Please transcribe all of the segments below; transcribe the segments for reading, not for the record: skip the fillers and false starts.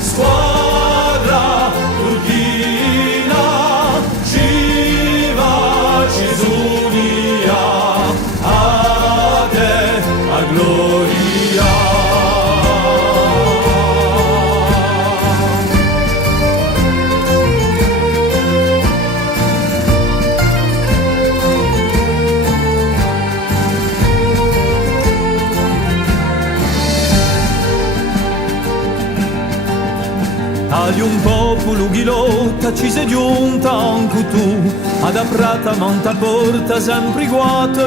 squadra turchina, Shivaci Zunia, a te a gloria. Di un popolo che lotta ci sei giunta anche tu, ad aprata monta porta sempre guato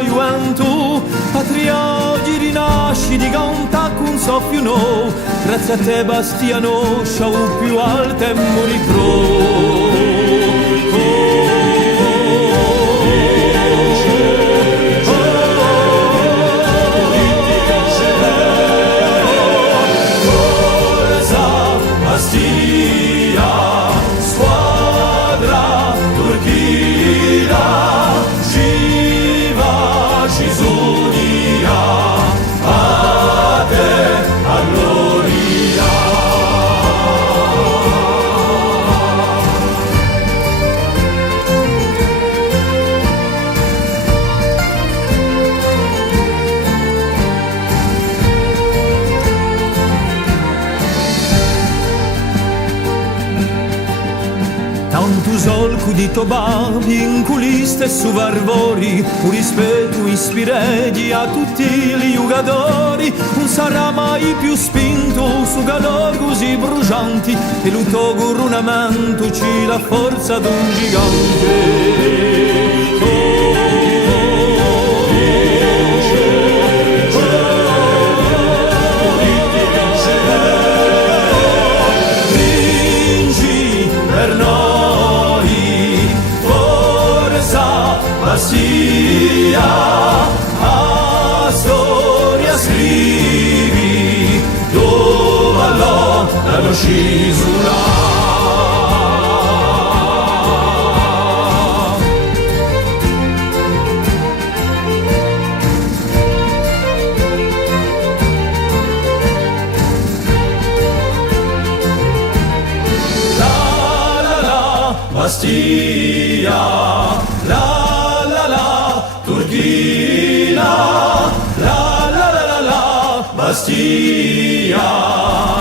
tu, patria di rinasci di canta con soffio no, grazie a te Bastiano sciau più alta e morì Bastia, squadra turchina, Shivaci Zunia, a te a gloria. Tanto solco di tobabi in culiste e su varvori, un rispetto ispiredi a tutti gli jugadori, non sarà mai più spinto su calor così brucianti, e lo coronamento ci la forza d'un gigante. Bastia, a storia scrivi, dove l'hanno scisura. La la la, Bastia, la Turchina, la la la la la, Bastia.